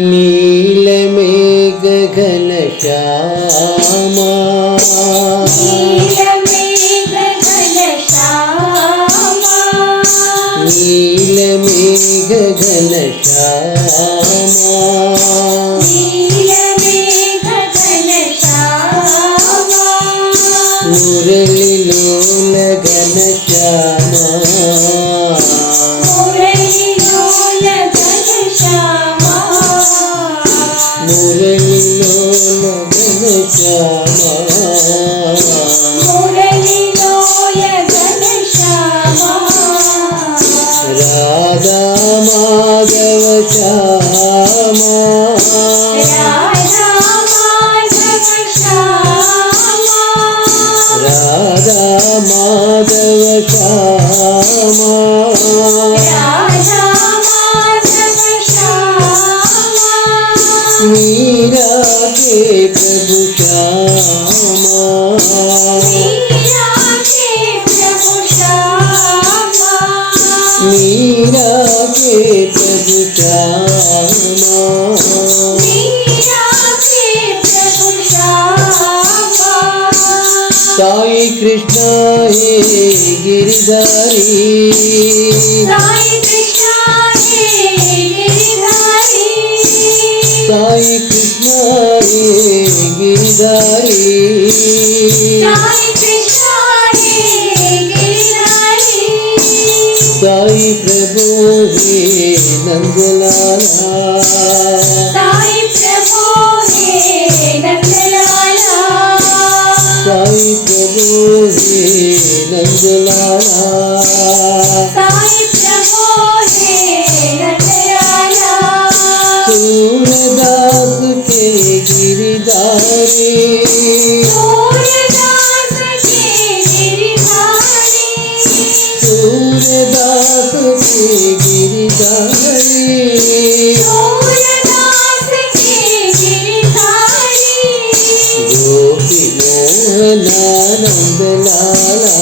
नीलमेघ घनश्यामा नीलमेघ घनश्यामा नीलमेघ घनश्यामा नीलमेघ घनश्यामा मुरलीलोल घनश्यामा मुरलीलोल घनश्यामा मुरलीलोल घनश्यामा मुरलीलोल घनश्यामा राधा माधव श्यामा राधा माधव श्यामा राधा माधव श्यामा राधा माधव श्यामा मीरा के प्रभु श्यामा मीरा के प्रभु श्यामा मीरा के प्रभु श्यामा मीरा के प्रभु श्यामा साई कृष्ण हे गिरधारी साई कृष्ण हे गिरधारी साई कृष्ण हे गिरधारी साई कृष्ण हे गिरधारी साई प्रभु हे नंदलाला साई प्रभु हे नंदलाला साई प्रभु हे नंदलाला साई प्रभु हे नंदलाला सूरदास के गिरधारी सूरदास के गिरधारी सूरदास के गिरधारी सूरदास के गिरधारी गोपी मोहनानंद लाला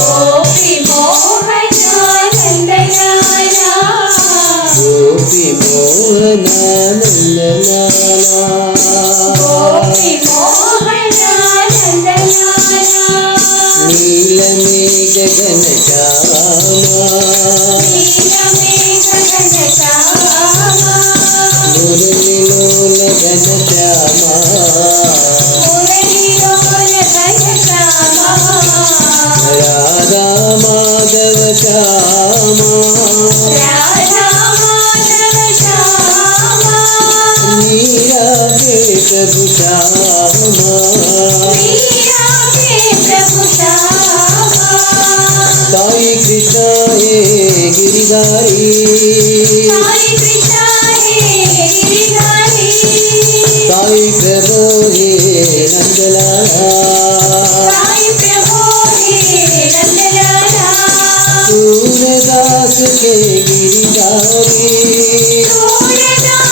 गोपी मोहनानंद लाला गोपी मोहनानंद लाला गोपी मोहनानंद लाला नीलमेघ घनश्यामा नीलमेघ घनश्यामा मुरलीलोल घनश्यामा मुरलीलोल घनश्यामा राधा माधव श्यामा राधा माधव श्यामा मीरा के प्रभु श्यामा मीरा के प्रभु श्यामा साई कृष्ण हे गिरधारी साई कृष्ण हे गिरधारी साई प्रभु हे नंदलाला साई प्रभु हे नंदलाला सूरदास के गिरधारी सूरदास